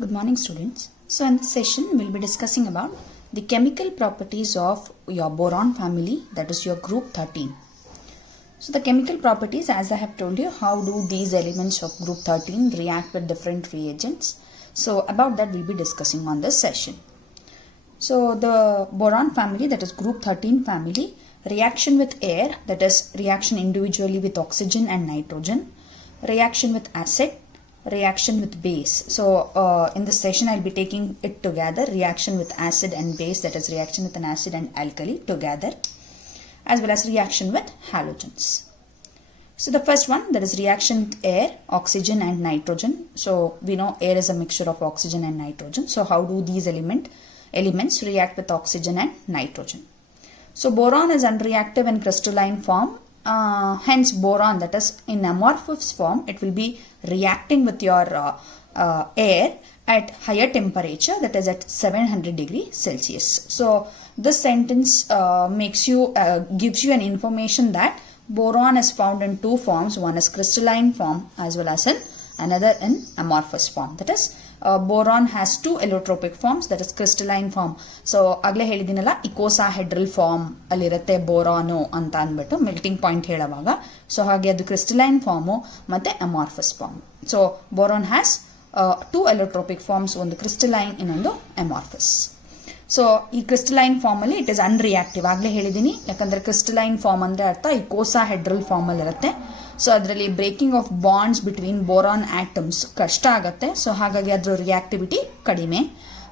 Good morning, students. So in this session we'll be discussing about the chemical properties of your boron family, that is your group 13. So the chemical properties, as I have told you, how do these elements of group 13 react with different reagents. So about that we'll be discussing on this session. So the boron family, that is group 13 family, reaction with air, that is reaction individually with oxygen and nitrogen, reaction with acid, reaction with base. So in this session I'll be taking it together, reaction with acid and base, that is reaction with an acid and alkali together, as well as reaction with halogens. So the first one, that is reaction with air, oxygen and nitrogen. So we know air is a mixture of oxygen and nitrogen. So how do these elements react with oxygen and nitrogen? So boron is unreactive in crystalline form. Hence boron, that is in amorphous form, it will be reacting with your air at higher temperature, that is at 700 degrees Celsius. So this sentence gives you an information that boron is found in two forms. One is crystalline form as well as another in amorphous form. That is boron has two allotropic forms, that is crystalline form. So agle helidinalla icosahedral form allirutte boron anta anbiಟ್ಟು melting point ಹೇಳುವಾಗ, so ಹಾಗೆ ಅದು crystalline form ಮತ್ತೆ amorphous form. So boron has two allotropic forms, ಒಂದು crystalline ಇನ್ನೊಂದು amorphous. So ಈ crystalline form ಅಲ್ಲಿ it is ಅನ್ರಿಯಾಕ್ಟಿವ್. ಆಗಲೇ ಹೇಳಿದ್ದೀನಿ, ಯಾಕಂದ್ರೆ ಕ್ರಿಸ್ಟಲೈನ್ ಫಾರ್ಮ್ ಅಂದ್ರೆ ಅರ್ಥ ಇಕೋಸಾಹೆಡ್ರಲ್ ಫಾರ್ಮ್ ಅಲ್ಲಿ ಇರುತ್ತೆ. ಸೊ ಅದರಲ್ಲಿ breaking of bonds between boron atoms ಕಷ್ಟ ಆಗುತ್ತೆ. ಸೊ ಹಾಗಾಗಿ ಅದ್ರ ರಿಯಾಕ್ಟಿವಿಟಿ ಕಡಿಮೆ.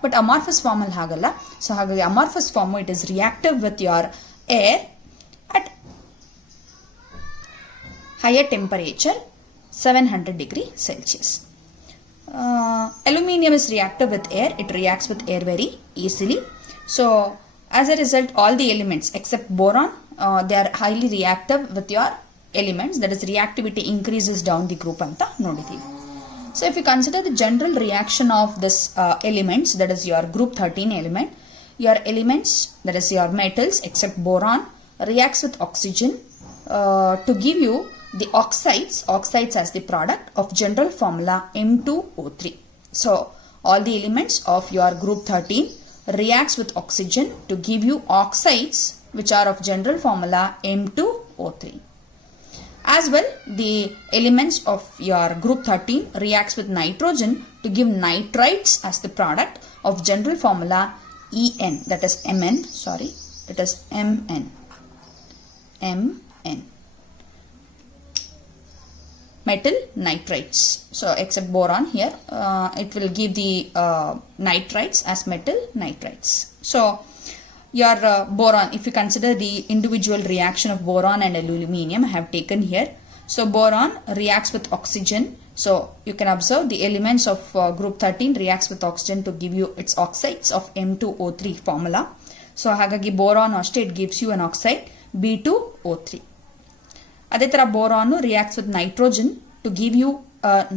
ಬಟ್ ಅಮಾರ್ಫಸ್ ಫಾರ್ಮ್ ಅಲ್ಲಿ ಹಾಗಲ್ಲ. ಸೊ ಹಾಗಾಗಿ amorphous form it is reactive with your air at higher temperature 700 degrees Celsius. Aluminium is reactive with air. It reacts with air very easily. So as a result, all the elements except boron, they are highly reactive with your elements. That is, reactivity increases down the group anta nodidivi. So if you consider the general reaction of this elements, that is your group 13 element, your elements, that is your metals except boron, reacts with oxygen to give you the oxides as the product of general formula M2O3. So all the elements of your group 13 reacts with oxygen to give you oxides which are of general formula M2O3. As well, the elements of your group 13 reacts with nitrogen to give nitrites as the product of general formula En, that is Mn, that is Mn. Metal nitrites. So except boron here, it will give the nitrites as metal nitrites. So your boron, if you consider the individual reaction of boron and aluminium, I have taken here. So boron reacts with oxygen. So you can observe the elements of group 13 reacts with oxygen to give you its oxides of M2O3 formula. So hagagi boron ashte, it gives you an oxide B2O3. ಅದೇ ತರ boron reacts with nitrogen to give you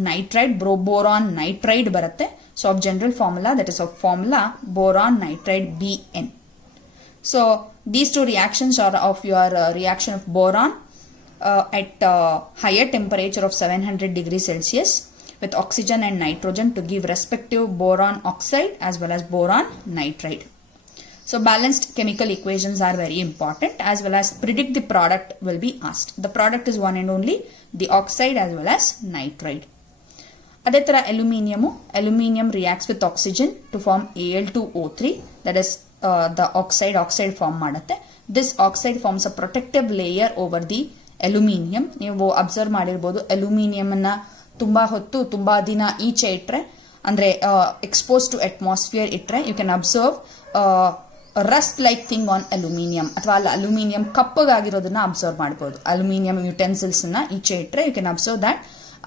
nitride, boron nitride ಬರುತ್ತೆ. So of general formula, that is of formula boron nitride Bn. So these two reactions are of your reaction of boron at higher temperature of 700 degrees Celsius with oxygen and nitrogen to give respective boron oxide as well as boron nitride. So balanced chemical equations are very important, as well as predict the product will be asked. The product is one and only the oxide as well as nitride. Adhe tara aluminium reacts with oxygen to form Al2O3, that is the oxide form ಮಾಡುತ್ತೆ. This oxide forms a protective layer over the aluminium. ನೀವು observe ಮಾಡಿರಬಹುದು, aluminium ಅನ್ನ ತುಂಬಾ ಹೊತ್ತು ತುಂಬಾ ದಿನ ಈಚೆ ಇಟ್ರೆ, ಅಂದ್ರೆ ಎಕ್ಸ್ಪೋಸ್ ಟು ಅಟ್ಮಾಸ್ಫಿಯರ್ ಇಟ್ರೆ, you can observe rust like thing on aluminium, ಅಥವಾ ಅಲ್ಯೂಮಿನಿಯಂ ಕಪ್ಪಗಾಗಿರೋದನ್ನ ಅಬ್ಸರ್ವ್ ಮಾಡಬಹುದು. ಅಲ್ಯೂಮಿನಿಯಂ ಯುಟೆನ್ಸಿಲ್ಸ್ ನ ಈಚೆ ಇಟ್ರೆ you can observe that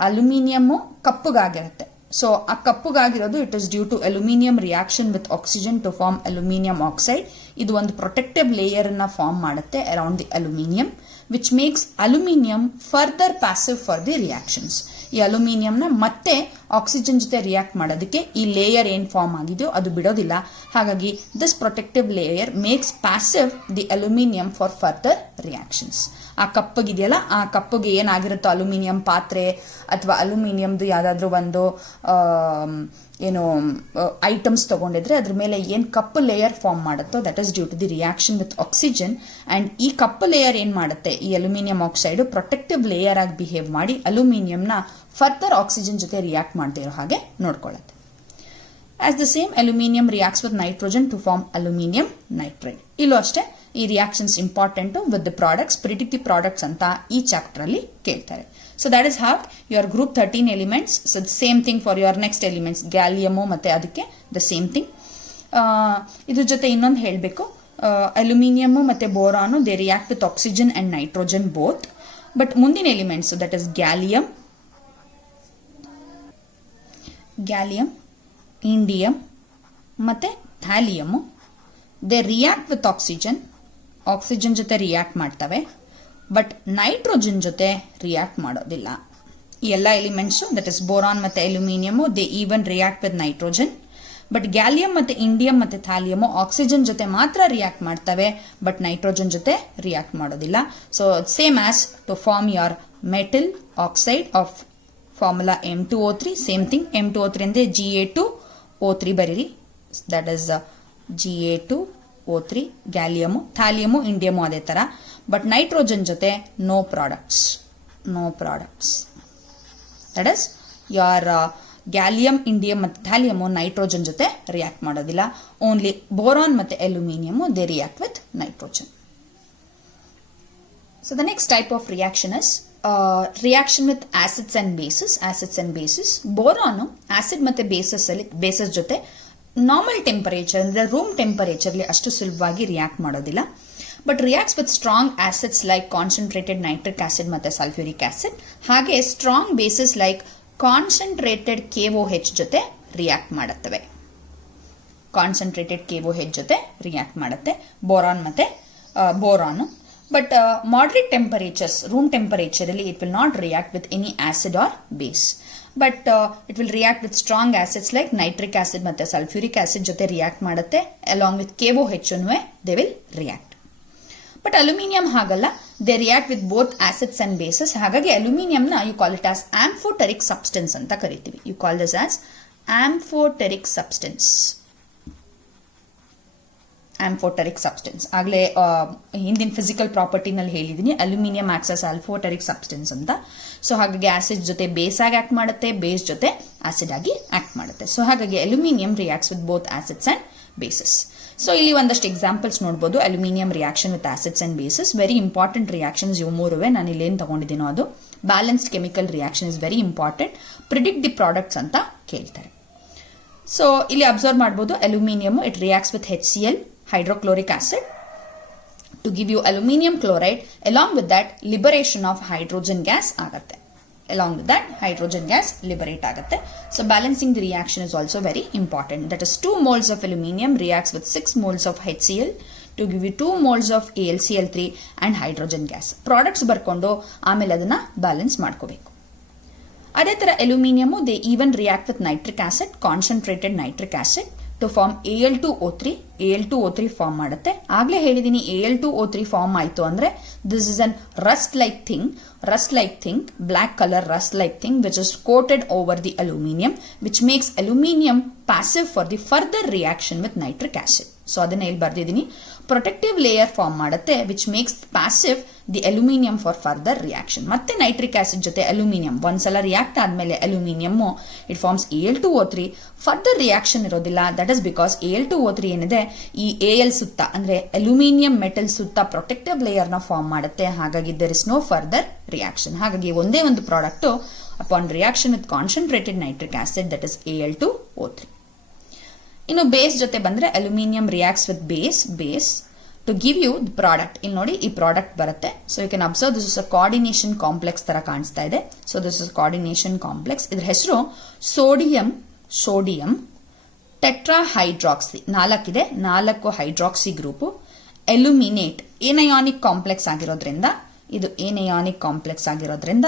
aluminium ಕಪ್ಪಗಾಗಿರುತ್ತೆ. ಸೊ ಆ ಕಪ್ಪಗಾಗಿರೋದು it is due to aluminium reaction with oxygen to form aluminium oxide. ಇದು ಒಂದು ಪ್ರೊಟೆಕ್ಟಿವ್ ಲೇಯರ್ ಅನ್ನ ಫಾರ್ಮ್ ಮಾಡುತ್ತೆ around the aluminium, which makes aluminium further passive for the reactions. ಈ ಅಲ್ಯೂಮಿನಿಯಂನ ಮತ್ತೆ oxygen ಜೊತೆ ರಿಯಾಕ್ಟ್ ಮಾಡೋದಕ್ಕೆ ಈ ಲೇಯರ್ ಏನ್ ಫಾರ್ಮ್ ಆಗಿದೆಯೋ ಅದು ಬಿಡೋದಿಲ್ಲ. ಹಾಗಾಗಿ this protective layer makes passive the aluminium for further reactions. ಆ ಕಪ್ಪಗಿದೆಯಲ್ಲ, ಆ ಕಪ್ಪಗೆ ಏನಾಗಿರುತ್ತೋ ಅಲ್ಯೂಮಿನಿಯಂ ಪಾತ್ರೆ ಅಥವಾ ಅಲ್ಯೂಮಿನಿಯಂದು ಯಾವ್ದಾದ್ರು ಒಂದು ಏನು ಐಟಮ್ಸ್ ತಗೊಂಡಿದ್ರೆ ಅದ್ರ ಮೇಲೆ ಏನ್ ಕಪ್ಪು ಲೇಯರ್ ಫಾರ್ಮ್ ಮಾಡುತ್ತೋ that is due to the reaction with oxygen. And ಈ ಕಪ್ಪು ಲೇಯರ್ ಏನ್ ಮಾಡುತ್ತೆ, ಈ ಅಲ್ಯೂಮಿನಿಯಂ ಆಕ್ಸೈಡ್ ಪ್ರೊಟೆಕ್ಟಿವ್ ಲೇಯರ್ ಆಗಿ ಬಿಹೇವ್ ಮಾಡಿ ಅಲ್ಯೂಮಿನಿಯಂನ ಫರ್ದರ್ ಆಕ್ಸಿಜನ್ ಜೊತೆ ರಿಯಾಕ್ಟ್ ಮಾಡದೇ ಇರೋ ಹಾಗೆ ನೋಡ್ಕೊಳ್ಳುತ್ತೆ. As the same aluminium reacts with nitrogen to form aluminium nitride. ಇಲ್ಲೂ ಅಷ್ಟೇ ಈ reactions important with the products, predictive products ಅಂತ ಈ ಚಾಪ್ಟರ್ ಅಲ್ಲಿ ಕೇಳ್ತಾರೆ. So that is how your group 13 elements. So same thing for your next elements, gallium ಮತ್ತೆ ಅದಕ್ಕೆ the same thing. ಇದ್ರ ಜೊತೆ ಇನ್ನೊಂದು ಹೇಳಬೇಕು, ಅಲ್ಯೂಮಿನಿಯಮ್ ಮತ್ತೆ boron they react with oxygen and nitrogen both. But ಮುಂದಿನ elements that is gallium, indium ಮತ್ತೆ thallium, they react with oxygen ಜೊತೆ ರಿಯಾಕ್ಟ್ ಮಾಡ್ತವೆ, ಬಟ್ ನೈಟ್ರೋಜನ್ ಜೊತೆ ರಿಯಾಕ್ಟ್ ಮಾಡೋದಿಲ್ಲ. ಈ ಎಲ್ಲ ಎಲಿಮೆಂಟ್ಸು ದಟ್ ಇಸ್ ಬೋರಾನ್ ಮತ್ತೆ aluminium they even react with nitrogen. But gallium ಮತ್ತೆ ಇಂಡಿಯಂ ಮತ್ತೆ ಥ್ಯಾಲಿಯಮು ಆಕ್ಸಿಜನ್ ಜೊತೆ ಮಾತ್ರ ರಿಯಾಕ್ಟ್ ಮಾಡ್ತವೆ, ಬಟ್ ನೈಟ್ರೋಜನ್ ಜೊತೆ ರಿಯಾಕ್ಟ್ ಮಾಡೋದಿಲ್ಲ. So same as to form your metal oxide of formula M2O3, same thing. M2O3 ಅಂದ್ರೆ Ga2O3 ಬರೀರಿ, ದಟ್ ಇಸ್ Ga2O3. ಗ್ಯಾಲಿಯಮು, ಥ್ಯಾಲಿಯಮು, ಇಂಡಿಯಮು ಅದೇ ತರ. ಬಟ್ ನೈಟ್ರೋಜನ್ ಜೊತೆ ನೋ ಪ್ರಾಡಕ್ಟ್ಸ್. ದಟ್ ಇಸ್ ಯಾರ್ ಗ್ಯಾಲಿಯಂ, ಇಂಡಿಯಂ ಮತ್ತು ಥ್ಯಾಲಿಯಮು ನೈಟ್ರೋಜನ್ ಜೊತೆ ರಿಯಾಕ್ಟ್ ಮಾಡೋದಿಲ್ಲ. ಓನ್ಲಿ ಬೋರಾನ್ ಮತ್ತೆ aluminium they react with nitrogen. So the next type of reaction is reaction with acids and basis. Boron acid ಮತ್ತೆ basis ಜೊತೆ normal temperature ಅಂದ್ರೆ room ಟೆಂಪರೇಚರ್ಲಿ ಅಷ್ಟು ಸುಲಭವಾಗಿ ರಿಯಾಕ್ಟ್ ಮಾಡೋದಿಲ್ಲ. But reacts with strong acids like concentrated nitric acid ಮತ್ತೆ sulphuric acid, ಹಾಗೆ strong basis like concentrated KOH ಜೊತೆ react ಮಾಡುತ್ತವೆ. ಬೋರಾನ್ ಮತ್ತೆ boron. But moderate temperatures, room temperature ಅಲ್ಲಿ it will not react with any acid or base. But it will react with strong acids like nitric acid ಮತ್ತೆ sulfuric acid ಜೊತೆ react ಮಾಡುತ್ತೆ. Along with KOH they will react. But aluminium ಹಾಗಲ್ಲ, they react with both acids and bases. ಹಾಗಾಗಿ aluminium ನ you call it as amphoteric substance ಅಂತ ಕರಿತೀವಿ. You call this as amphoteric substance. ಆಗಲೇ ಹಿಂದಿನ physical ಪ್ರಾಪರ್ಟಿನಲ್ಲಿ ಹೇಳಿದೀನಿ, ಅಲ್ಯೂಮಿನಿಯಂ ಆಕ್ಟ್ಸ್ ಆಸ್ ಆಲ್ಫೋಟೆರಿಕ್ ಸಬ್ಸ್ಟೆನ್ಸ್ ಅಂತ. So ಹಾಗಾಗಿ ಆಸಿಡ್ ಜೊತೆ ಬೇಸ್ ಆಗಿ ಆಕ್ಟ್ ಮಾಡುತ್ತೆ, ಬೇಸ್ ಜೊತೆ ಆಸಿಡ್ ಆಗಿ ಆಕ್ಟ್ ಮಾಡುತ್ತೆ. ಸೊ ಹಾಗಾಗಿ aluminium reacts with both acids and basis. So ಇಲ್ಲಿ ಒಂದಷ್ಟು ಎಕ್ಸಾಂಪಲ್ಸ್ ನೋಡಬಹುದು. Aluminium reaction with acids and basis, very important reactions ಇವು ಮೂರುವೆ. ನಾನು ಇಲ್ಲಿ ಏನು ತಗೊಂಡಿದ್ದೀನೋ ಅದು balanced chemical reaction is very important. Predict the products ಅಂತ ಕೇಳ್ತಾರೆ. ಸೊ ಇಲ್ಲಿ ಅಬ್ಸರ್ವ್ ಮಾಡಬಹುದು, aluminium it reacts with HCl hydrochloric acid to give you aluminium chloride. Along with that liberation of hydrogen gas ಆಗುತ್ತೆ. liberate ಆಗುತ್ತೆ. So balancing the reaction is also very important. That is 2 moles of aluminium reacts with 6 moles of HCl to give you 2 moles of AlCl3 and hydrogen gas. Products ಬರ್ಕೊಂಡು ಆಮೇಲೆ ಅದನ್ನ balance ಮಾಡ್ಕೋಬೇಕು. ಅದೇ ತರ aluminium they even react with nitric acid, concentrated nitric acid to form Al2O3 form ಮಾಡುತ್ತೆ. ಆಗ್ಲೇ ಹೇಳಿದೀನಿ Al2O3 form ಆಯ್ತು ಅಂದ್ರೆ this is an rust like thing, black color rust like thing which is coated over the aluminium, which makes aluminium passive for the further reaction with nitric acid. So ಅದನ್ನ ಇಲ್ಲಿ ಬರ್ದಿದ್ದೀನಿ. Protective layer form ಮಾಡುತ್ತೆ which makes passive the aluminium for further reaction. ಮತ್ತೆ nitric acid ಜೊತೆ aluminium ಒಂದ್ಸಲ react ಆದ್ಮೇಲೆ aluminium it forms Al2O3. Further reaction ಇರೋದಿಲ್ಲ. That is because Al2O3 ಏನಿದೆ ಈ Al ಸುತ್ತ ಅಂದ್ರೆ ಅಲ್ಯೂಮಿನಿಯಂ ಮೆಟಲ್ ಸುತ್ತ ಪ್ರೊಟೆಕ್ಟಿವ್ ಲೇಯರ್ ನ ಫಾರ್ಮ್ ಮಾಡುತ್ತೆ. ಹಾಗಾಗಿ there is no further reaction. ಹಾಗಾಗಿ ಒಂದೇ ಒಂದು product upon reaction with concentrated nitric acid that is Al2O3. ಇನ್ನು ಬೇಸ್ ಜೊತೆ ಬಂದ್ರೆ aluminium reacts with base to give you the product. ಇಲ್ಲಿ ನೋಡಿ ಈ ಪ್ರಾಡಕ್ಟ್ ಬರುತ್ತೆ. So you can observe this is a coordination complex ತರ ಕಾಣಿಸ್ತಾ ಇದೆ. So this is coordination complex. ಇದ್ರ ಹೆಸರು ಸೋಡಿಯಂ ಟೆಟ್ರಾಹೈಡ್ರಾಕ್ಸಿ. 4 ಇದೆ, 4 hydroxy group. Aluminate anionic complex ಆಗಿರೋದ್ರಿಂದ ಇದು ಏನಿಯಾನಿಕ್ ಕಾಂಪ್ಲೆಕ್ಸ್ ಆಗಿರೋದ್ರಿಂದ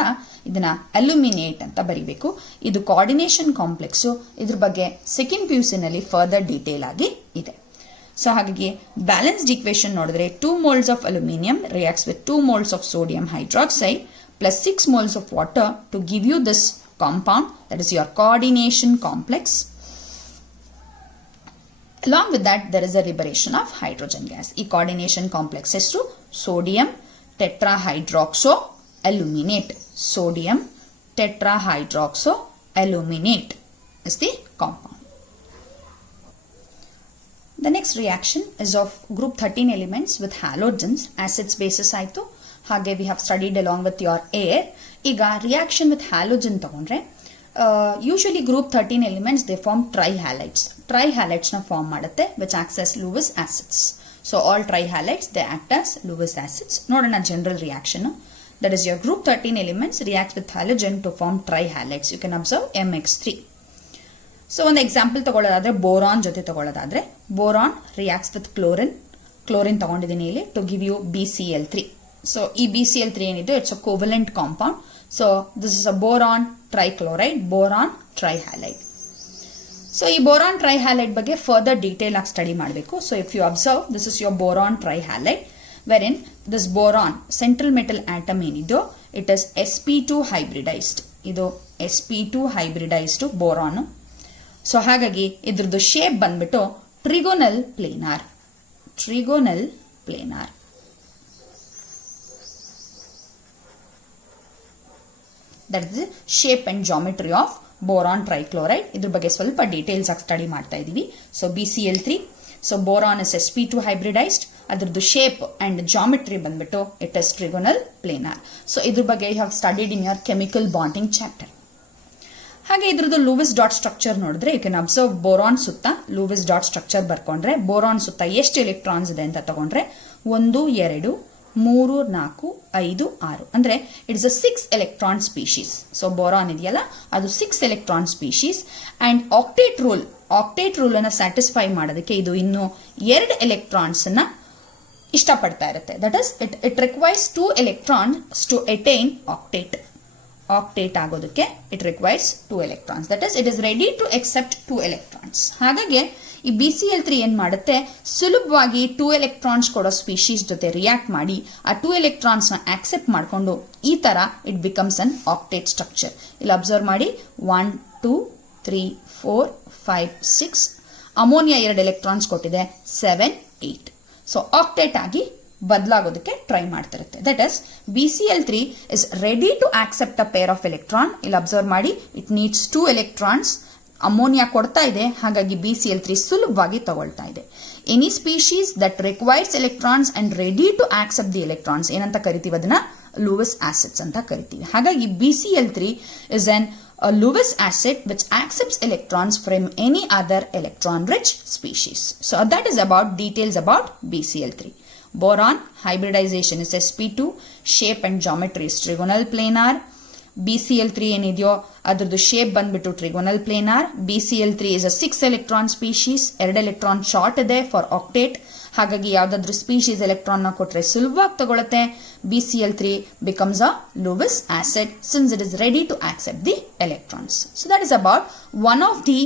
ಇದನ್ನ ಅಲ್ಯೂಮಿನೇಟ್ ಅಂತ ಬರೀಬೇಕು. ಇದು ಕೋಆರ್ಡಿನೇಷನ್ ಕಾಂಪ್ಲೆಕ್ಸ್. ಇದ್ರ ಬಗ್ಗೆ ಸೆಕೆಂಡ್ PUC ನಲ್ಲಿ ಫರ್ದರ್ ಡೀಟೇಲ್ ಆಗಿ ಇದೆ. ಸೊ ಹಾಗಾಗಿ ಬ್ಯಾಲೆನ್ಸ್ಡ್ ಈಕ್ವೇಶನ್ ನೋಡಿದ್ರೆ 2 moles of aluminium reacts with 2 moles of sodium hydroxide plus 6 moles of water to give you this compound, that is your coordination complex. Along with that, there is a liberation of hydrogen gas. ಈ coordination complex ಹೆಸರು sodium tetrahydroxoaluminate. Sodium tetrahydroxoaluminate is the compound. The next reaction is of group 13 elements with halogens. Acids bases ಆಯಿತು. ಹಾಗೆ we have studied along with your air. ಈಗ reaction with halogen ತಗೊಂಡ್ರೆ usually group 13 elements they form trihalides. Trihalides ನ form ಮಾಡುತ್ತೆ which acts as Lewis acids. So all trihalides they act as Lewis acids. ನೋಡೋಣ general reaction. That is your group 13 elements reacts with halogen to form trihalides. You can observe MX3. So ಒಂದು example ತಗೊಳ್ಳೋದಾದ್ರೆ boron ಜೊತೆ ತಗೊಳ್ಳೋದಾದ್ರೆ boron reacts with chlorine ತಗೊಂಡಿದ್ದೀನಿ ಇಲ್ಲಿ to give you BCl3. So ಈ BCl3 ಏನಿದೆ it's a covalent compound. So this is a boron trichloride, boron trihalide. So ಈ boron trihalide ಬಗ್ಗೆ further detail ಆಗಿ study ಮಾಡಬೇಕು. So if you observe this is your boron trihalide where in this boron central metal atom ಏನಿದೋ it is sp2 hybridized. ಇದು sp2 hybridized boron. So ಹಾಗಾಗಿ ಇದ್ರದ್ದು shape ಬಂದ್ಬಿಟ್ಟು trigonal planar. That is shape and geometry of boron trichloride. ಇದ್ರ ಬಗ್ಗೆ ಸ್ವಲ್ಪ details ಆಗಿ study ಮಾಡ್ತಾ ಇದೀವಿ. So BCl3. So boron is sp2 hybridised. ಅದ್ರದ್ದು ಶೇಪ್ ಅಂಡ್ ಜಾಮೆಟ್ರಿ ಬಂದ್ಬಿಟ್ಟು it is trigonal planar. So ಇದ್ರ ಬಗ್ಗೆ you have studied in your chemical bonding chapter. ಹಾಗೆ ಇದ್ರದ್ದು ಲೂವಿಸ್ ಡಾಟ್ ಸ್ಟ್ರಕ್ಚರ್ ನೋಡಿದ್ರೆ ಯು ಕ್ಯಾನ್ ಅಬ್ಸರ್ವ್ ಬೋರಾನ್ ಸುತ್ತ ಲೂವಿಸ್ ಡಾಟ್ ಸ್ಟ್ರಕ್ಚರ್ ಬರ್ಕೊಂಡ್ರೆ boron ಸುತ್ತ ಎಷ್ಟು ಎಲೆಕ್ಟ್ರಾನ್ಸ್ ಇದೆ ಅಂತ ತಗೊಂಡ್ರೆ 1 2 3 4 5 6 ಅಂದ್ರೆ it's a 6 electron species. So boron ಇದೆಯಲ್ಲ ಅದು 6 electron species. And octet rule ಅನ್ನ ಸ್ಯಾಟಿಸ್ಫೈ ಮಾಡೋದಕ್ಕೆ ಇದು ಇನ್ನು 2 ಎಲೆಕ್ಟ್ರಾನ್ಸ್ ಅನ್ನ ಇಷ್ಟಪಡ್ತಾ ಇರುತ್ತೆ. That is it requires 2 electrons to attain octet ಆಗೋದಕ್ಕೆ it requires 2 electrons. That is it is ready to accept 2 electrons. ಹಾಗಾಗಿ ಈ BCl3 ಏನ್ ಮಾಡುತ್ತೆ ಸುಲಭವಾಗಿ 2 ಎಲೆಕ್ಟ್ರಾನ್ಸ್ ಕೊಡೋ ಸ್ಪೀಶೀಸ್ ಜೊತೆ ರಿಯಾಕ್ಟ್ ಮಾಡಿ ಆ 2 ಎಲೆಕ್ಟ್ರಾನ್ಸ್ ನ ಆಕ್ಸೆಪ್ಟ್ ಮಾಡಿಕೊಂಡು ಈ ತರ it becomes an octet structure. ಇಲ್ಲಿ ಅಬ್ಸರ್ವ್ ಮಾಡಿ 1 2 3 4 5 6 ಅಮೋನಿಯಾ 2 ಎಲೆಕ್ಟ್ರಾನ್ಸ್ ಕೊಟ್ಟಿದೆ 7 8. ಸೊ ಆಕ್ಟೇಟ್ ಆಗಿ ಬದಲಾಗೋದಕ್ಕೆ ಟ್ರೈ ಮಾಡ್ತಿರುತ್ತೆ. That is BCl3 is ready to accept a pair of electron. ಇಲ್ಲಿ ಅಬ್ಸರ್ವ್ ಮಾಡಿ ಇಟ್ ನೀಡ್ಸ್ 2 ಎಲೆಕ್ಟ್ರಾನ್ಸ್. ಅಮೋನಿಯಾ ಕೊಡ್ತಾ ಇದೆ, ಹಾಗಾಗಿ BCl3 ಸುಲಭವಾಗಿ ತಗೊಳ್ತಾ ಇದೆ. Any species that requires electrons and ready to accept the electrons ಏನಂತ ಕರಿತೀವಿ, ಅದನ್ನ ಲೂವಿಸ್ ಆಸಿಡ್ಸ್ ಅಂತ ಕರಿತೀವಿ. ಹಾಗಾಗಿ BCl3 is an Lewis acid which accepts electrons from any other electron rich species. So that is about details about BCl3. Boron hybridization is sp2, shape and geometry is trigonal planar. BCl3 ಏನಿದೆಯೋ ಅದರದ್ದು shape ಬಂದ್ಬಿಟ್ಟು trigonal planar. BCl3 is a 6 electron species. 2 electron short ಇದೆ for octet. ಹಾಗಾಗಿ ಯಾವ್ದಾದ್ರು species electron ನ ಕೊಟ್ರೆ ಸುಲಭವಾಗಿ ತಗೊಳುತ್ತೆ. BCl3 becomes a Lewis acid since it is ready to accept the electrons. So that is about one of the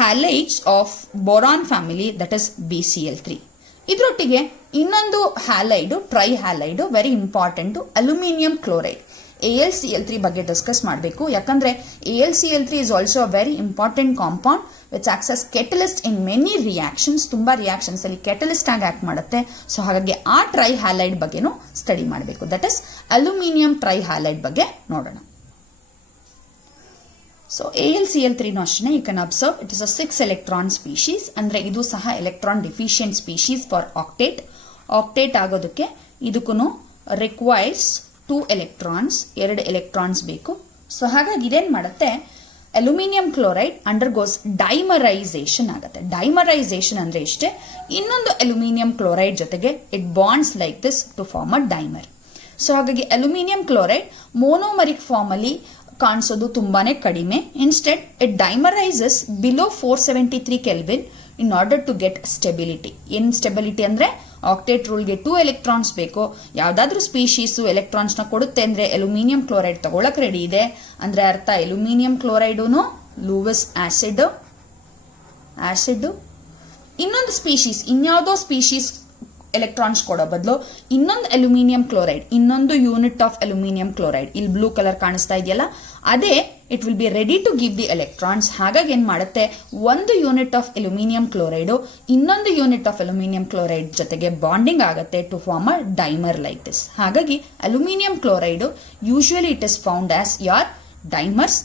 halides of boron family, that is BCl3. ಇದರೊಟ್ಟಿಗೆ ಇನ್ನೊಂದು halide trihalide very important aluminium chloride AlCl3 ಬಗ್ಗೆ discuss ಮಾಡಬೇಕು. ಯಾಕಂದ್ರೆ AlCl3 is also a very important compound which acts as catalyst in many reactions. ತುಂಬಾ reactions ಅಲ್ಲಿ catalyst ಆಗಿ act ಮಾಡುತ್ತೆ. So ಹಾಗಾಗಿ ಆ ಟ್ರೈಹ್ಯಾಲೈಡ್ ಬಗ್ಗೆನೂ ಸ್ಟಡಿ ಮಾಡಬೇಕು. ದಟ್ ಇಸ್ ಅಲ್ಯೂಮಿನಿಯಂ ಟ್ರೈಹ್ಯಾಲೈಡ್ ಬಗ್ಗೆ ನೋಡೋಣ. ಸೊ AlCl3 ಅಷ್ಟೇ you can observe it is a 6 electron species. ಅಂದ್ರೆ ಇದು ಸಹ electron deficient species for octet. Octet ಆಗೋದಕ್ಕೆ ಇದಕ್ಕೂ ರಿಕ್ವೈರ್ಸ್ 2 ಎಲೆಕ್ಟ್ರಾನ್ಸ್, 2 ಎಲೆಕ್ಟ್ರಾನ್ಸ್ ಬೇಕು. ಸೊ ಹಾಗಾಗಿ ಇದೇನ್ ಮಾಡುತ್ತೆ, ಅಲ್ಯೂಮಿನಿಯಂ ಕ್ಲೋರೈಡ್ ಅಂಡರ್ಗೋಸ್ ಡೈಮರೈಸೇಷನ್ ಆಗುತ್ತೆ. ಡೈಮರೈಸೇಷನ್ ಅಂದ್ರೆ ಇಷ್ಟೇ, ಇನ್ನೊಂದು ಅಲ್ಯೂಮಿನಿಯಂ ಕ್ಲೋರೈಡ್ ಜೊತೆಗೆ it bonds like this to form a dimer. So ಹಾಗಾಗಿ ಅಲ್ಯೂಮಿನಿಯಂ ಕ್ಲೋರೈಡ್ ಮೋನೋಮರಿಕ್ ಫಾರ್ಮ್ ಅಲ್ಲಿ ಕಾಣಿಸೋದು ತುಂಬಾನೇ ಕಡಿಮೆ. Instead it dimerises below 473 kelvin in order to get stability. ಏನ್ ಸ್ಟೆಬಿಲಿಟಿ ಅಂದ್ರೆ ಆಕ್ಟೇಟ್ ರೂಲ್ಗೆ 2 ಎಲೆಕ್ಟ್ರಾನ್ಸ್ ಬೇಕು. ಯಾವ್ದಾದ್ರೂ ಸ್ಪೀಶೀಸ್ ಎಲೆಕ್ಟ್ರಾನ್ಸ್ ನ ಕೊಡುತ್ತೆ ಅಂದ್ರೆ ಅಲ್ಯೂಮಿನಿಯಂ ಕ್ಲೋರೈಡ್ ತಗೊಳಕ್ ರೆಡಿ ಇದೆ ಅಂದ್ರೆ ಅರ್ಥ ಅಲ್ಯೂಮಿನಿಯಂ ಕ್ಲೋರೈಡುನು ಲೂಯಿಸ್ ಆಸಿಡ್. ಇನ್ನೊಂದು ಸ್ಪೀಶೀಸ್ ಇನ್ಯಾವುದೋ ಸ್ಪೀಶೀಸ್ ಎಲೆಕ್ಟ್ರಾನ್ಸ್ ಕೊಡೋ ಬದಲು ಇನ್ನೊಂದು ಅಲ್ಯೂಮಿನಿಯಂ ಕ್ಲೋರೈಡ್, ಇನ್ನೊಂದು ಯೂನಿಟ್ ಆಫ್ ಅಲ್ಯೂಮಿನಿಯಂ ಕ್ಲೋರೈಡ್, ಇಲ್ಲಿ ಬ್ಲೂ ಕಲರ್ ಕಾಣಿಸ್ತಾ ಇದೆಯಲ್ಲ, ಅದೇ it will be ready to give the electrons. ಹಾಗಾಗಿ ಏನ್ ಮಾಡುತ್ತೆ, ಒಂದು ಯೂನಿಟ್ ಆಫ್ ಅಲ್ಯೂಮಿನಿಯಂ ಕ್ಲೋರೈಡ್ ಇನ್ನೊಂದು ಯೂನಿಟ್ ಆಫ್ ಅಲ್ಯೂಮಿನಿಯಂ ಕ್ಲೋರೈಡ್ ಜೊತೆಗೆ ಬಾಂಡಿಂಗ್ ಆಗುತ್ತೆ to form a dimer like this. ಹಾಗಾಗಿ aluminium chloride usually it is found as your dimers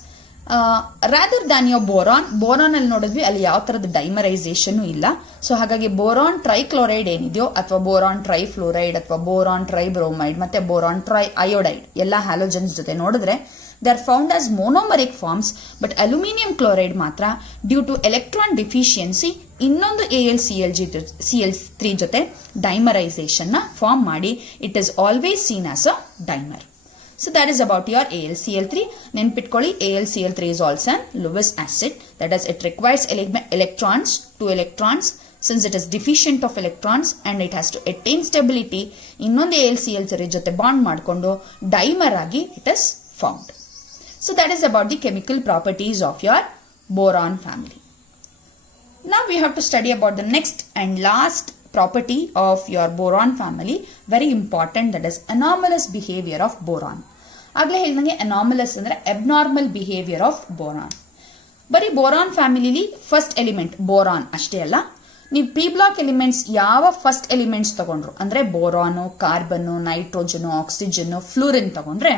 rather than your boron. Boron ಅಲ್ಲಿ ನೋಡಿದ್ವಿ, ಅಲ್ಲಿ ಯಾವ ತರದ ಡೈಮರೈಸೇಷನ್ ಇಲ್ಲ. ಸೊ ಹಾಗಾಗಿ ಬೋರಾನ್ ಟ್ರೈಕ್ಲೋರೈಡ್ ಏನಿದೆಯೋ ಅಥವಾ ಬೋರಾನ್ ಟ್ರೈಫ್ಲೋರೈಡ್ ಅಥವಾ ಬೋರಾನ್ ಟ್ರೈಬ್ರೋಮೈಡ್ ಮತ್ತೆ ಬೋರಾನ್ ಟ್ರೈ ಅಯೋಡೈಡ್ ಎಲ್ಲ ಹ್ಯಾಲೋಜನ್ಸ್ ಜೊತೆ ನೋಡಿದ್ರೆ they are found as monomeric forms. But aluminium chloride ಮಾತ್ರ ಡ್ಯೂ ಟು ಎಲೆಕ್ಟ್ರಾನ್ ಡಿಫಿಷಿಯನ್ಸಿ ಇನ್ನೊಂದು AlCl3 ಜೊತೆ ಡೈಮರೈಸೇಷನ್ ನ ಫಾರ್ಮ್ ಮಾಡಿ it is always seen as a dimer. So that is about your AlCl3. ನೆನ್ಪಿಟ್ಕೊಳ್ಳಿ, AlCl3 is also an Lewis acid. That is, it requires electrons, 2 electrons. Since it is deficient of electrons and it has to attain stability, ಇನ್ನೊಂದು AlCl3 ಜೊತೆ bond ಮಾಡಿಕೊಂಡು dimer ಆಗಿ it is formed. So that is about the chemical properties of your boron family. Now we have to study about the next and last property of your boron family, very important, that is anomalous behavior of boron. ಆಗ್ಲೇ ಹೇಳಿದಂಗೆ anomalous ಅಂದ್ರೆ abnormal behavior of boron. ಬರೀ boron ಫ್ಯಾಮಿಲಿಲಿ first element boron ಅಷ್ಟೇ ಅಲ್ಲ, ನೀವು P block elements ಯಾವ first elements ತಗೊಂಡ್ರು ಅಂದ್ರೆ boron, carbon, nitrogen, oxygen, fluorine ತಗೊಂಡ್ರೆ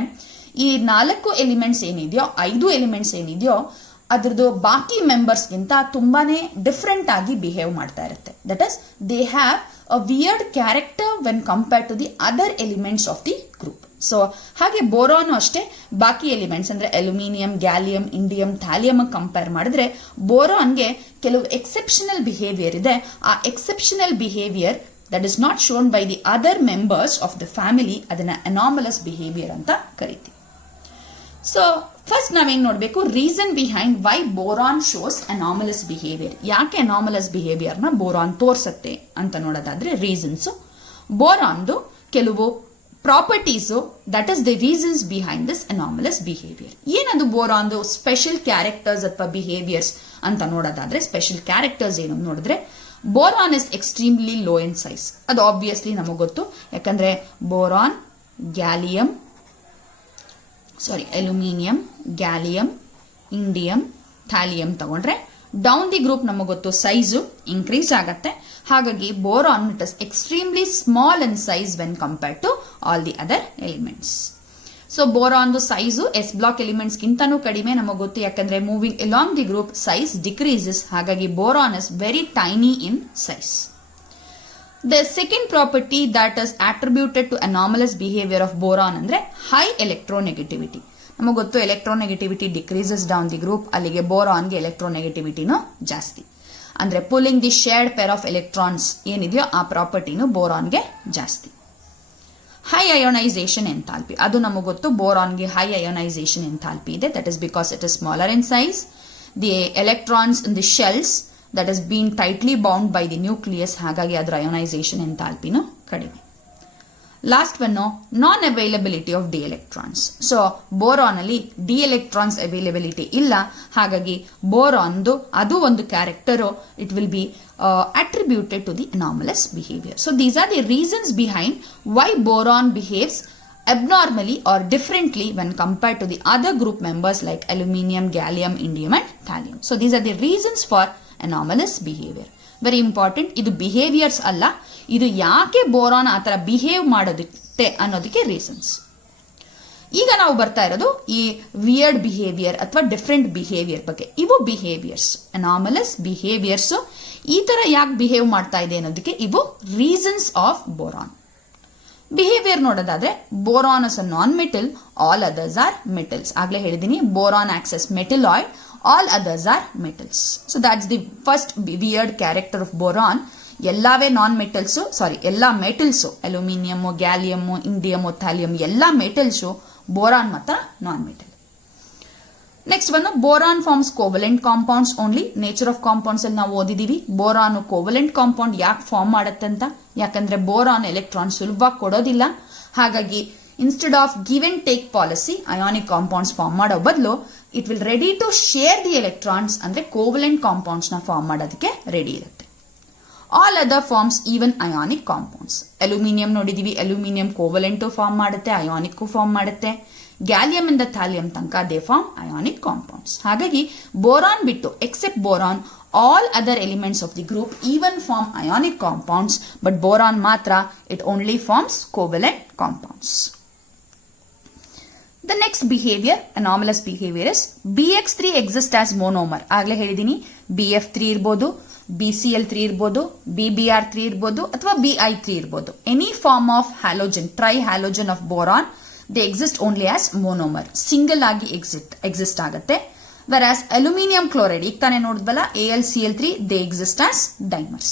ಈ 4 ಎಲಿಮೆಂಟ್ಸ್ ಏನಿದೆಯೋ, 5 ಎಲಿಮೆಂಟ್ಸ್ ಏನಿದೆಯೋ ಅದ್ರದ್ದು ಬಾಕಿ ಮೆಂಬರ್ಸ್ಗಿಂತ ತುಂಬಾನೇ ಡಿಫ್ರೆಂಟ್ ಆಗಿ ಬಿಹೇವ್ ಮಾಡ್ತಾ ಇರುತ್ತೆ. That is they have a weird character when compared to the other elements of the group. So ಹಾಗೆ ಬೋರಾನು ಅಷ್ಟೇ, ಬಾಕಿ ಎಲಿಮೆಂಟ್ಸ್ ಅಂದ್ರೆ aluminium, gallium, indium, thallium compare ಮಾಡಿದ್ರೆ ಬೋರಾನ್ಗೆ ಕೆಲವು ಎಕ್ಸೆಪ್ಷನಲ್ ಬಿಹೇವಿಯರ್ ಇದೆ. ಆ exceptional behaviour that is not shown by the other members of the family, ಅದನ್ನ ಅನಾಮಲಸ್ ಬಿಹೇವಿಯರ್ ಅಂತ ಕರಿತೀವಿ. ಸೊ ಫಸ್ಟ್ ನಾವೇನ್ ನೋಡ್ಬೇಕು, reason behind why boron shows anomalous behaviour. ಯಾಕೆ ಅನಾಮಲಸ್ ಬಿಹೇವಿಯರ್ ನ ಬೋರಾನ್ ತೋರ್ಸತ್ತೆ ಅಂತ ನೋಡೋದಾದ್ರೆ ರೀಸನ್ಸ್, ಬೋರಾನ್ದು ಕೆಲವು properties, that is the reasons behind this anomalous behaviour. ಏನದು ಬೋರಾನ್ದು ಸ್ಪೆಷಲ್ ಕ್ಯಾರೆಕ್ಟರ್ಸ್ ಅಥವಾ ಬಿಹೇವಿಯರ್ಸ್ ಅಂತ ನೋಡೋದಾದ್ರೆ ಸ್ಪೆಷಲ್ ಕ್ಯಾರೆಕ್ಟರ್ಸ್ ಏನು ನೋಡಿದ್ರೆ, boron is extremely low in size. ಅದು ಆಬ್ವಿಯಸ್ಲಿ ನಮಗೆ ಗೊತ್ತು, ಯಾಕಂದ್ರೆ boron, gallium, aluminium, gallium, indium, thallium ತಗೊಂಡ್ರೆ ಡೌನ್ ದಿ ಗ್ರೂಪ್ ನಮಗೆ ಗೊತ್ತು ಸೈಜು ಇನ್ಕ್ರೀಸ್ ಆಗತ್ತೆ. ಹಾಗಾಗಿ boron it is extremely small in size when compared to all the other elements. So boron size S block elements ಗಿಂತನೂ ಕಡಿಮೆ ನಮಗೆ ಗೊತ್ತು, ಯಾಕಂದ್ರೆ moving along the group size decreases. ಹಾಗಾಗಿ boron is very tiny in size. The second property that is attributed to anomalous behavior of boron ಅಂದ್ರೆ high electronegativity. ನಮಗೆ ಗೊತ್ತು electronegativity decreases down the group, ಅಲ್ಲಿಗೆ ಬೋರಾನ್ಗೆ electronegativity ಜಾಸ್ತಿ. ಅಂದ್ರೆ pulling the shared pair of electrons ಏನಿದೆಯೋ ಆ ಪ್ರಾಪರ್ಟಿನೂ ಬೋರಾನ್ಗೆ ಜಾಸ್ತಿ. High ionisation enthalpy, ಅದು ನಮಗೆ ಗೊತ್ತು, ಬೋರಾನ್ಗೆ ಹೈ ಅಯೋನೈಸೇಷನ್ ಎಂಥಾಲ್ಪಿ ಇದೆ. That is because it is smaller in size. The electrons in the shells that has been tightly bound by the nucleus, ಹಾಗಾಗಿ ಅದರ ionisation ಎಂಥಾಲ್ಪಿನೂ ಕಡಿಮೆ. Last one, non availability of D electrons. So boron ಅಲ್ಲಿ D electrons availability ಇಲ್ಲ, ಹಾಗಾಗಿ ಬೋರಾನ್ದು ಅದು ಒಂದು character, it will B attributed to the anomalous behavior. So these are the reasons behind why boron behaves abnormally or differently when compared to the other group members like aluminium, gallium, indium and thallium. So these are the reasons for anomalous behavior. Very important, ಇದು behaviours ಅಲ್ಲ, ಇದು ಯಾಕೆ boron ಆ ತರ behave ಮಾಡೋದಕ್ಕೆ ಅನ್ನೋದಕ್ಕೆ reasons. ಈಗ ನಾವು ಬರ್ತಾ ಇರೋದು ಈ ವಿಯರ್ಡ್ ಬಿಹೇವಿಯರ್ ಅಥವಾ ಡಿಫರೆಂಟ್ ಬಿಹೇವಿಯರ್ ಬಗ್ಗೆ. ಇವು ಬಿಹೇವಿಯರ್ಸ್, ಅನಾಮಲಸ್ ಬಿಹೇವಿಯರ್ಸ್ ಈ ತರ ಯಾಕೆ ಬಿಹೇವ್ ಮಾಡ್ತಾ ಇದೆ ಅನ್ನೋದಕ್ಕೆ ಇವು ರೀಸನ್ಸ್ ಆಫ್ ಬೋರಾನ್. ಬಿಹೇವಿಯರ್ ನೋಡೋದಾದ್ರೆ boron is a non metal, all others R metals. ಆಗ್ಲೇ ಹೇಳಿದೀನಿ, boron acts as metalloid, all others are metals. So that's the first weird character of boron. ಎಲ್ಲವೇ ನಾನ್ ಮೆಟಲ್ಸ್, ಎಲ್ಲ metals, aluminium, gallium, indium, thallium ಎಲ್ಲ metals, boron ಮಾತ್ರ non metal. Next ಬಂದು boron forms covalent compounds only. Nature of compounds ಅಲ್ಲಿ ನಾವು ಓದಿದೀವಿ boron covalent compound ಯಾಕೆ form ಮಾಡುತ್ತೆ ಅಂತ. ಯಾಕಂದ್ರೆ ಬೋರಾನ್ ಎಲೆಕ್ಟ್ರಾನ್ ಸುಲಭವಾಗಿ ಕೊಡೋದಿಲ್ಲ. ಹಾಗಾಗಿ instead of give and take policy ionic compounds form ಮಾಡೋ ಬದಲು it will ready to share the electrons ಅಂದ್ರೆ ಕೋವಲೆಂಟ್ ಕಾಂಪೌಂಡ್ಸ್ ನ ಫಾರ್ಮ್ ಮಾಡೋದಕ್ಕೆ ರೆಡಿ ಇರುತ್ತೆ. All other forms even ionic compounds. Aluminium ನೋಡಿದೀವಿ, ಅಲ್ಯೂಮಿನಿಯಂ ಕೋವಲೆಂಟ್ ಫಾರ್ಮ್ ಮಾಡುತ್ತೆ, ಅಯಾನಿಕ್ ಫಾರ್ಮ್ ಮಾಡುತ್ತೆ. Gallium ಇಂದ ಥ್ಯಾಲಿಯಂ ತನಕ ದೇ ಫಾರ್ಮ್ ಅಯಾನಿಕ್ ಕಾಂಪೌಂಡ್ಸ್. ಹಾಗಾಗಿ ಬೋರಾನ್ ಬಿಟ್ಟು except boron all other elements of the group even form ionic compounds, but boron matra it only forms covalent compounds. The next behavior, anomalous behavior, is BX3 exists as monomer. ಆಗಲೇ ಹೇಳಿದೀನಿ BF3 ಇರಬಹುದು, BCl3 ಇರಬಹುದು, BBr3 ಇರಬಹುದು ಅಥವಾ BI3 ಇರಬಹುದು. Any form of halogen, trihalogen of boron, they exist only as monomer. Single ಆಗಿ exist ಆಗುತ್ತೆ. Whereas aluminium chloride, ಈಗ ತಾನೇ ನೋಡಿದ್ವಲ್ಲ AlCl3, they exist as dimers.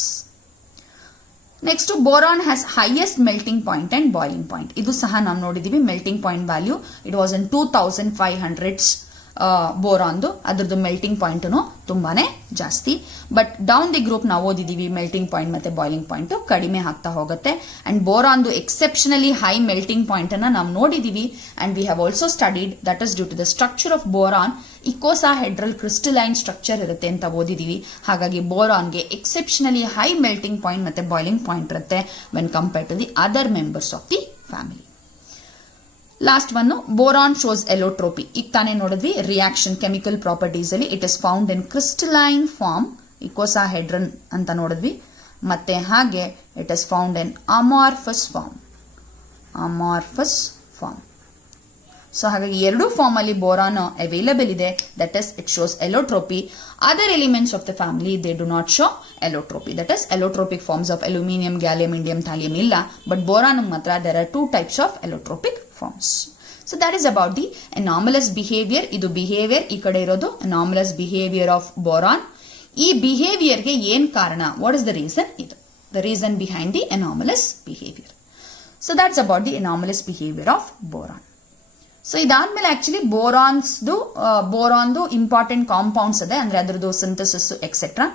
Next, boron has highest melting point and boiling point. ಇದು ಸಹ ನಾವು ನೋಡಿದೀವಿ melting point value. It was in 2500s ಬೋರಾನ್ದು ಅದರದ್ದು melting point ತುಂಬಾನೇ ಜಾಸ್ತಿ. ಬಟ್ ಡೌನ್ ದಿ ಗ್ರೂಪ್ ನಾವು ಓದಿದೀವಿ ಮೆಲ್ಟಿಂಗ್ ಪಾಯಿಂಟ್ ಮತ್ತೆ ಬಾಯ್ಲಿಂಗ್ ಪಾಯಿಂಟ್ ಕಡಿಮೆ ಆಗ್ತಾ ಹೋಗುತ್ತೆ. ಅಂಡ್ ಬೋರಾನ್ದು ಎಕ್ಸೆಪ್ಷನಲಿ ಹೈ ಮೆಲ್ಟಿಂಗ್ ಪಾಯಿಂಟ್ ಅನ್ನ ನಾವು ನೋಡಿದೀವಿ. And we have also studied that is due to the structure of boron icosahedral crystalline structure ಇರುತ್ತೆ ಅಂತ ಓದಿದೀವಿ. ಹಾಗಾಗಿ ಬೋರಾನ್ಗೆ ಎಕ್ಸೆಪ್ಷನಲಿ ಹೈ ಮೆಲ್ಟಿಂಗ್ ಪಾಯಿಂಟ್ ಮತ್ತೆ ಬಾಯ್ಲಿಂಗ್ ಪಾಯಿಂಟ್ ಇರುತ್ತೆ when compare to the other members of the family. Last one, boron shows allotropy. ಈಗ ತಾನೇ ನೋಡಿದ್ವಿ ರಿಯಾಕ್ಷನ್ ಕೆಮಿಕಲ್ ಪ್ರಾಪರ್ಟೀಸ್ ಅಲ್ಲಿ it is found in crystalline form, icosahedron ಅಂತ ನೋಡಿದ್ವಿ. ಮತ್ತೆ ಹಾಗೆ it is found in amorphous form. So ಹಾಗಾಗಿ ಎರಡು ಫಾರ್ಮ್ ಅಲ್ಲಿ ಬೋರಾನ್ ಅವೈಲಬಲ್ ಇದೆ. That is it shows allotropy. Other elements of the family they do not show allotropy. That is allotropic forms of aluminium, gallium, indium, thallium ಇಲ್ಲ. But boron ಮಾತ್ರ there are 2 types of allotropic forms. So that is about the anomalous behavior. ಇದು behavior, ಈ ಕಡೆ ಇರೋದು anomalous behavior of boron. ಈ behavior ಗೆ ಏನ್ ಕಾರಣ? What is the reason? ಇದು the reason behind the anomalous behavior. So that's about the anomalous behavior of boron. So ಇದಾದ್ಮೇಲೆ ಆಕ್ಚುಲಿ ಬೋರಾನ್ದು ಇಂಪಾರ್ಟೆಂಟ್ ಕಾಂಪೌಂಡ್ಸ್ ಇದೆ, ಅಂದ್ರೆ ಅದರದ್ದು synthesis etcetera.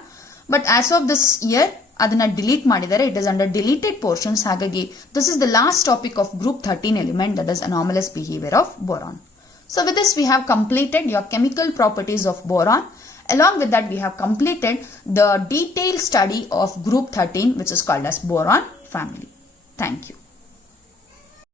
But as of this year ಅದನ್ನ ಡಿಲೀಟ್ ಮಾಡಿದ್ದಾರೆ. It is under deleted portions. ಹಾಗಾಗಿ this is the last topic of group 13 element, that is anomalous behavior of boron. So with this we have completed your chemical properties of boron. Along with that we have completed the detailed study of group 13 which is called as boron family. Thank you.